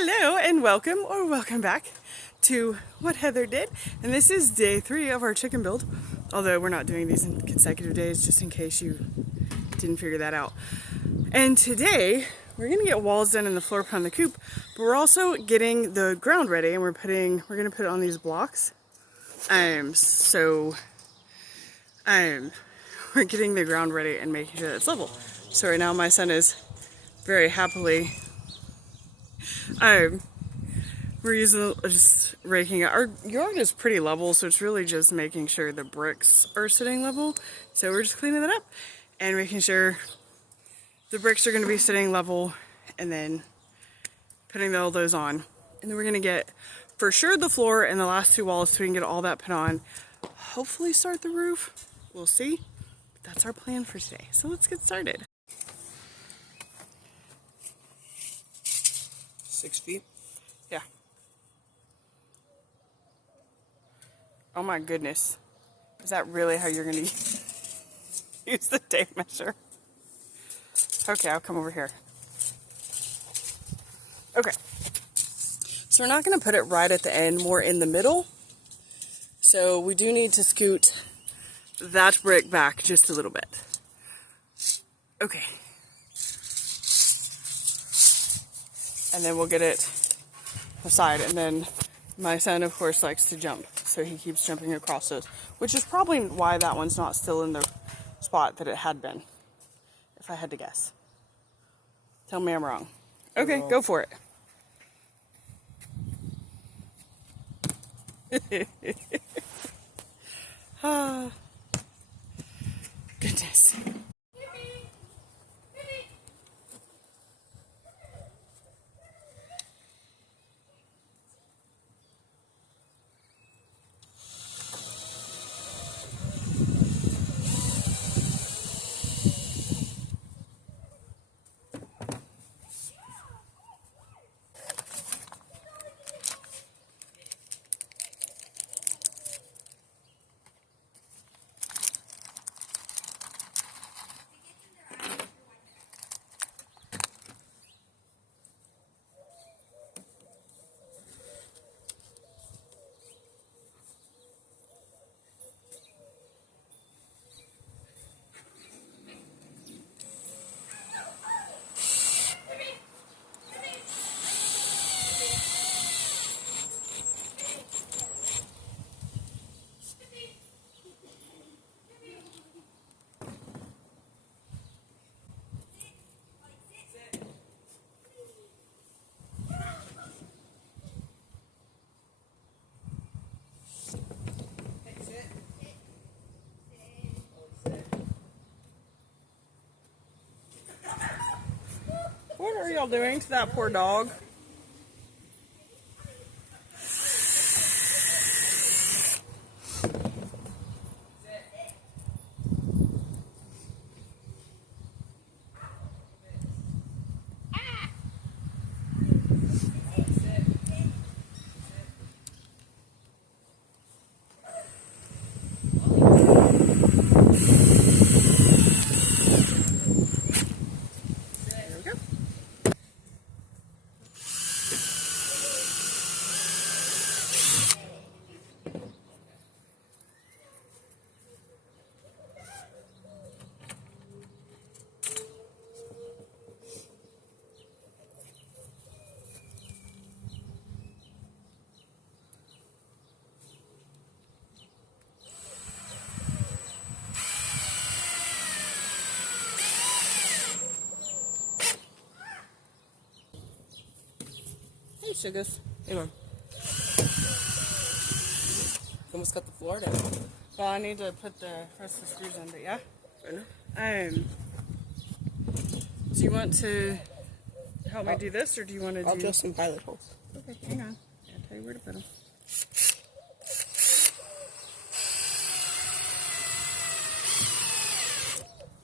Hello and welcome or welcome back to What Heather Did. And this is day 3 of our chicken build. Although we're not doing these in consecutive days just in case you didn't figure that out. And today we're going to get walls done in the floor plan of the coop, but we're also getting the ground ready and we're going to put it on these blocks. We're getting the ground ready and making sure that it's level. So right now my son is very happily we're using just raking out. Our yard is pretty level, so it's really just making sure the bricks are sitting level. So we're just cleaning that up and making sure the bricks are going to be sitting level, and then putting all those on. And then we're going to get for sure the floor and the last 2 walls so we can get all that put on. Hopefully start the roof. We'll see. But that's our plan for today. So let's get started. 6 feet? Yeah. Oh my goodness. Is that really how you're going to use the tape measure? Okay, I'll come over here. Okay. So we're not going to put it right at the end, more in the middle. So we do need to scoot that brick back just a little bit. Okay. And then we'll get it aside. And then my son, of course, likes to jump. So he keeps jumping across those. Which is probably why that one's not still in the spot that it had been. If I had to guess. Tell me I'm wrong. Okay, go for it. Ah, goodness. What are y'all doing to that poor dog? Hey, sugars. Hey, Mom. Almost cut the floor down. Well, I need to put the rest of the screws in, but yeah. Do you want to help me do this, or do you want to do... I'll drill some pilot holes. Okay, hang on. I'll tell you where to put them.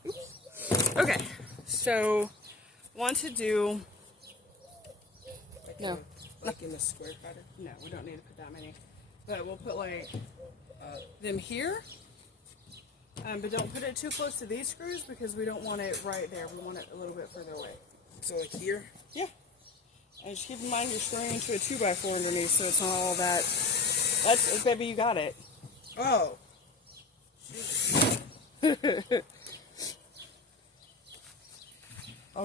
Oops. Okay, so want to do... No. Like in the square pattern? No, we don't need to put that many. But we'll put like them here. But don't put it too close to these screws because we don't want it right there. We want it a little bit further away. So like here? Yeah. And just keep in mind you're screwing into a 2x4 underneath, so it's not all that. That's, baby, you got it. Oh.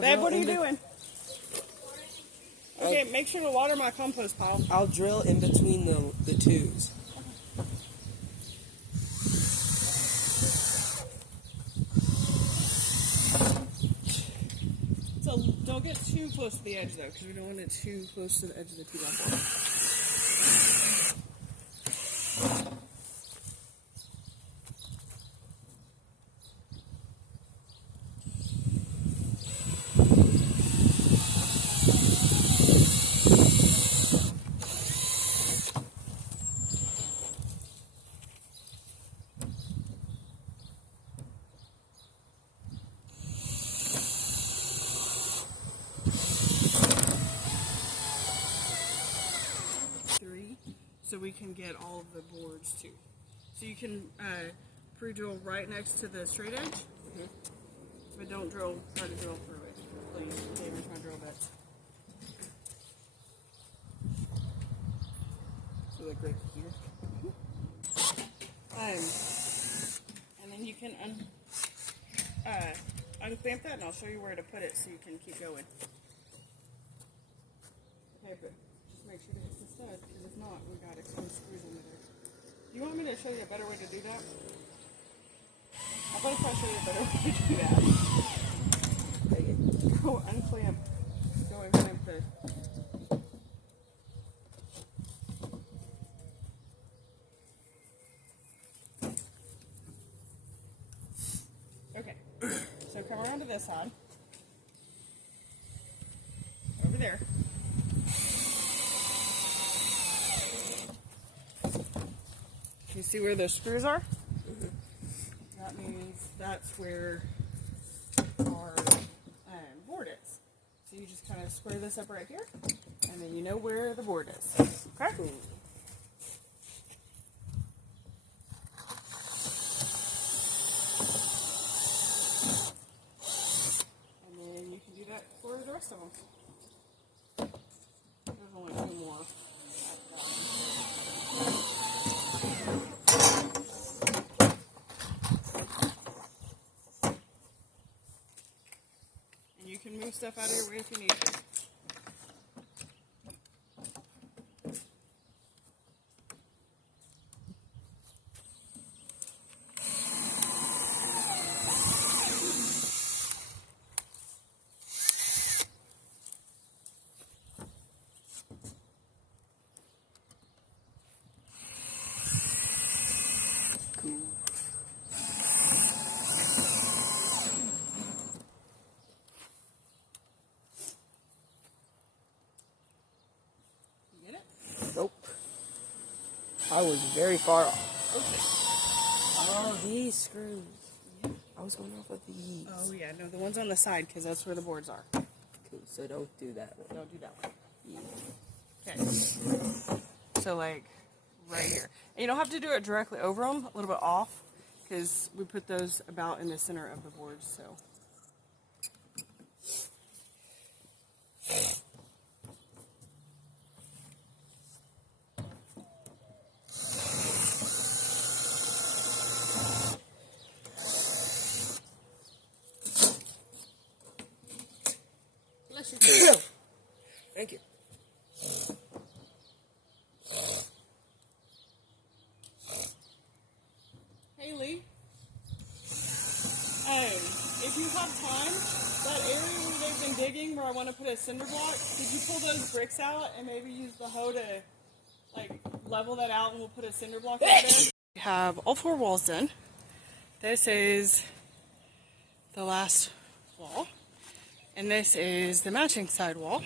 Babe, what are you doing? Okay, make sure to water my compost pile. I'll drill in between the twos. So don't get too close to the edge though, because we don't want it too close to the edge of the 2x4. So we can get all of the boards too. So you can pre-drill right next to the straight edge, but don't try to drill through it. Please, damage my drill bits. So like right here. And then you can unclamp that, and I'll show you where to put it so you can keep going. Okay, but just make sure to hit the stud, because if not, we got exposed screws in there. Do you want me to show you a better way to do that? I thought if I show you a better way to do that. Go unclamp. Go unclamp the. Okay. So come around to this side. Over there. You see where those screws are? That means that's where our board is. So you just kind of square this up right here, and then you know where the board is. Okay? Cool. And then you can do that for the rest of them. There's only 2 more. You can move stuff out of your way if you need to. Cool. You get it? Nope. I was very far off. Oh, these screws. Yeah. I was going off of these. Oh yeah, no, the ones on the side, because that's where the boards are. Cool. So don't do that one. Don't do that one. Okay. So like right here. And you don't have to do it directly over them, a little bit off, because we put those about in the center of the boards, so. Bless you. Thank you. Hey Lee, if you have time, that area where they've been digging where I want to put a cinder block, could you pull those bricks out and maybe use the hoe to like level that out, and we'll put a cinder block over there? We have all 4 walls done. This is the last wall, and this is the matching side wall.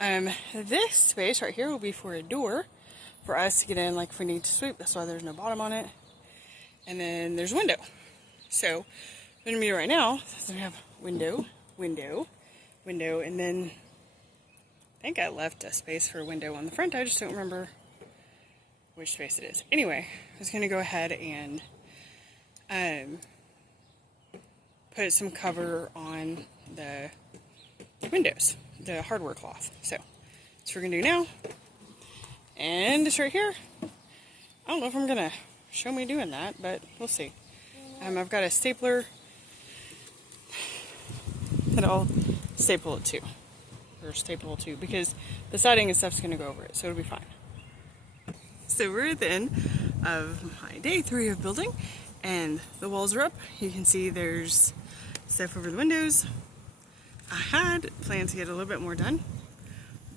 This space right here will be for a door for us to get in, like if we need to sweep. That's why there's no bottom on it. And then there's a window. So what I'm gonna do right now is we have window, window, window, and then I think I left a space for a window on the front. I just don't remember which space it is. Anyway, I was gonna go ahead and put some cover on the windows, the hardware cloth. So that's what we're gonna do now. And it's right here. I don't know if I'm gonna show me doing that, but we'll see. I've got a stapler that I'll staple it to, or staple it to, because the siding and stuff's gonna go over it, so it'll be fine. So we're at the end of my day 3 of building, and the walls are up. You can see there's stuff over the windows. I had planned to get a little bit more done,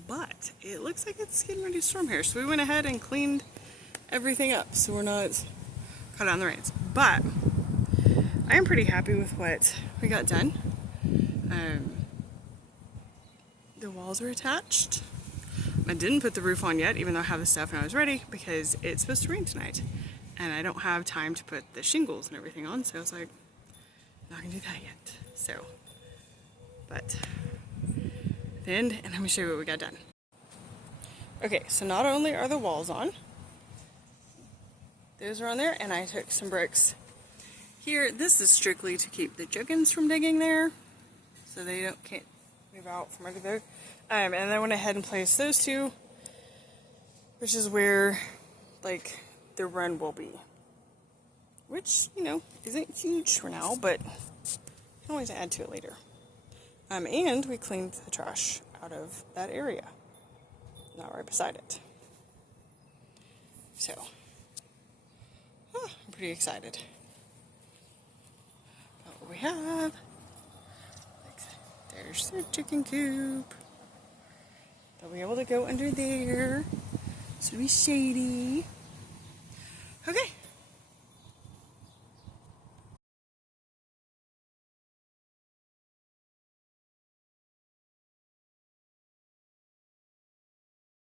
but it looks like it's getting ready to storm here. So we went ahead and cleaned everything up so we're not caught on the reins. But I am pretty happy with what we got done. The walls are attached. I didn't put the roof on yet, even though I have the stuff and I was ready, because it's supposed to rain tonight. And I don't have time to put the shingles and everything on, so I was like, not gonna do that yet. So, but then, and let me show you what we got done. Okay, so not only are the walls on, those are on there, and I took some bricks here. This is strictly to keep the chickens from digging there, so they can't move out from under there. And then I went ahead and placed those two, which is where, like, the run will be. Which, you know, isn't huge for now, but you can always add to it later. And we cleaned the trash out of that area, not right beside it. So, I'm pretty excited about what we have. There's their chicken coop. They'll be able to go under there. So it'll be shady. Okay.